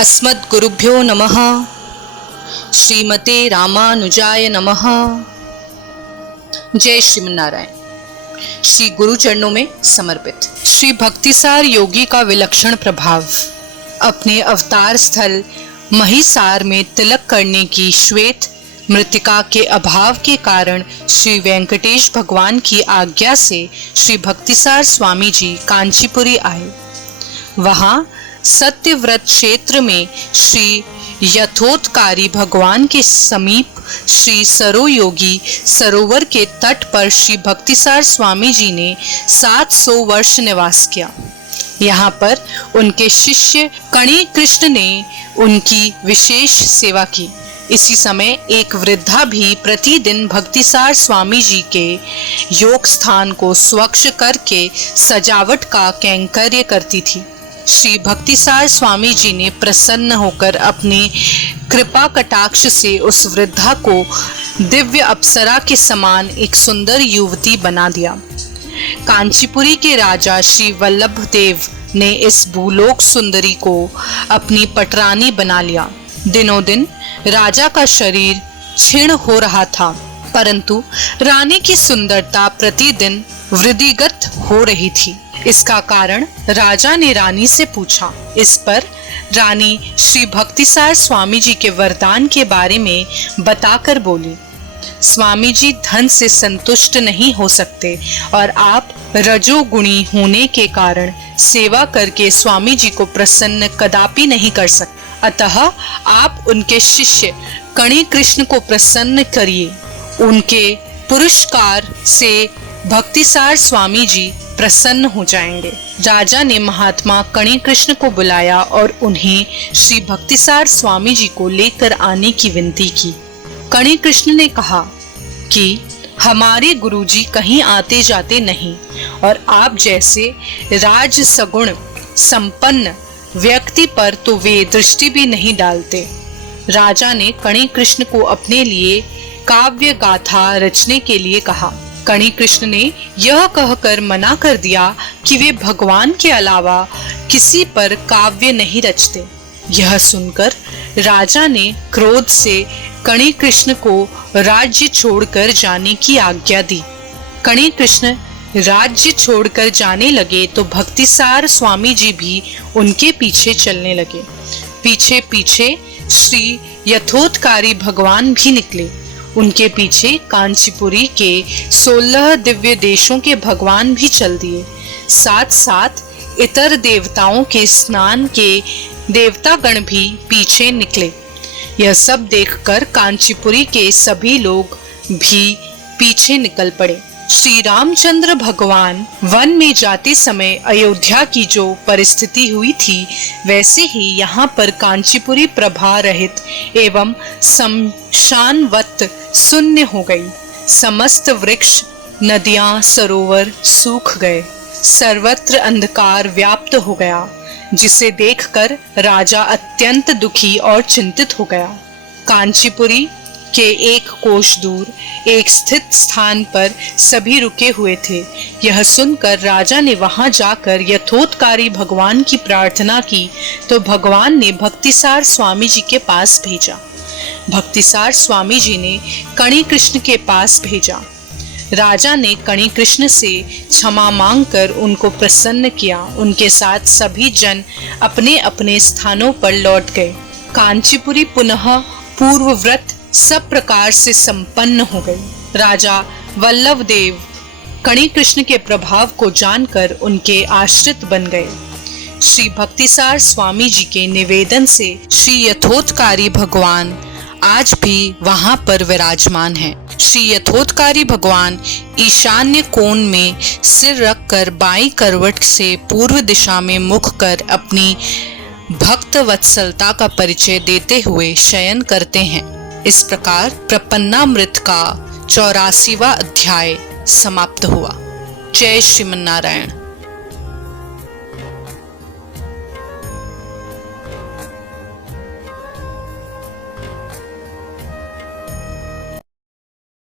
अस्मद्गुरुभ्यो नमः। श्रीमते रामानुजाय नमः। जय श्रीमन्नारायण। श्री गुरु चरणों में समर्पित श्री भक्तिसार योगी का विलक्षण प्रभाव। अपने अवतार स्थल महिसार में तिलक करने की श्वेत मृतिका के अभाव के कारण श्री वेंकटेश भगवान की आज्ञा से श्री भक्तिसार स्वामी जी कांचीपुरी आए। वहां सत्यव्रत क्षेत्र में श्री यथोत्कारी भगवान के समीप श्री सरोयोगी सरोवर के तट पर श्री भक्तिसार स्वामी जी ने 700 वर्ष निवास किया। यहाँ पर उनके शिष्य कणी कृष्ण ने उनकी विशेष सेवा की। इसी समय एक वृद्धा भी प्रतिदिन भक्तिसार स्वामी जी के योग स्थान को स्वच्छ करके सजावट का कैंकर्य करती थी। श्री भक्तिसार स्वामी जी ने प्रसन्न होकर अपने कृपा कटाक्ष से उस वृद्धा को दिव्य अप्सरा के समान एक सुंदर युवती बना दिया। कांचीपुरी के राजा श्री वल्लभ देव ने इस भूलोक सुंदरी को अपनी पटरानी बना लिया। दिनों दिन राजा का शरीर क्षीण हो रहा था, परंतु रानी की सुंदरता प्रतिदिन वृद्धिगत हो रही थी। इसका कारण राजा ने रानी से पूछा। इस पर रानी श्री भक्तिसार स्वामी जी के वरदान के बारे में बताकर बोली, स्वामी जी धन से संतुष्ट नहीं हो सकते और आप रजोगुणी होने के कारण सेवा करके स्वामी जी को प्रसन्न कदापि नहीं कर सकते। अतः आप उनके शिष्य कणी कृष्ण को प्रसन्न करिए। उनके पुरस्कार से भक्तिसार स्वामी जी प्रसन्न हो जाएंगे। राजा ने महात्मा कणी कृष्ण को बुलाया और उन्हें श्री भक्तिसार स्वामी जी को लेकर आने की विनती की। कणी कृष्ण ने कहा कि हमारे गुरुजी कहीं आते जाते नहीं और आप जैसे राज सगुण संपन्न व्यक्ति पर तो वे दृष्टि भी नहीं डालते। राजा ने कणी कृष्ण को अपने लिए काव्य गाथा रचने के लिए कहा। कणी कृष्ण ने यह कहकर मना कर दिया कि वे भगवान के अलावा किसी पर काव्य नहीं रचते। यह सुनकर राजा ने क्रोध से कणी कृष्ण को राज्य छोड़कर जाने की आज्ञा दी। कणी कृष्ण राज्य छोड़कर जाने लगे तो भक्तिसार स्वामी जी भी उनके पीछे चलने लगे। पीछे पीछे श्री यथोत्कारी भगवान भी निकले। उनके पीछे कांचीपुरी के 16 दिव्य देशों के भगवान भी चल दिए। साथ साथ इतर देवताओं के स्नान के देवतागण भी पीछे निकले। यह सब देखकर कांचीपुरी के सभी लोग भी पीछे निकल पड़े। श्री रामचंद्र भगवान वन में जाते समय अयोध्या की जो परिस्थिति हुई थी, वैसे ही यहाँ पर कांचीपुरी प्रभा रहित एवं शमशानवत शून्य हो गई। समस्त वृक्ष, नदियां, सरोवर सूख गए। सर्वत्र अंधकार व्याप्त हो गया, जिसे देखकर राजा अत्यंत दुखी और चिंतित हो गया। कांचीपुरी के एक कोश दूर एक स्थित स्थान पर सभी रुके हुए थे। यह सुनकर राजा ने वहां जाकर यथोत्कारी भगवान की प्रार्थना की तो भगवान ने भक्तिसार स्वामी जी के पास भेजा। भक्तिसार स्वामी जी ने कणी कृष्ण के पास भेजा। राजा ने कणी कृष्ण से क्षमा मांगकर उनको प्रसन्न किया। उनके साथ सभी जन अपने अपने स्थानों पर लौट गए। कांचीपुरी पुनः पूर्वव्रत सब प्रकार से संपन्न हो गई। राजा वल्लभ देव कणी कृष्ण के प्रभाव को जानकर उनके आश्रित बन गए। श्री भक्तिसार स्वामी जी के निवेदन से श्री यथोत्कारी भगवान आज भी वहां पर विराजमान हैं। श्री यथोत्कारी भगवान ईशान्य कोण में सिर रखकर बाईं करवट से पूर्व दिशा में मुख कर अपनी भक्त वत्सलता का परिचय देते हुए शयन करते हैं। इस प्रकार प्रपन्नामृत का 84वां अध्याय समाप्त हुआ। जय श्रीमन्नारायण।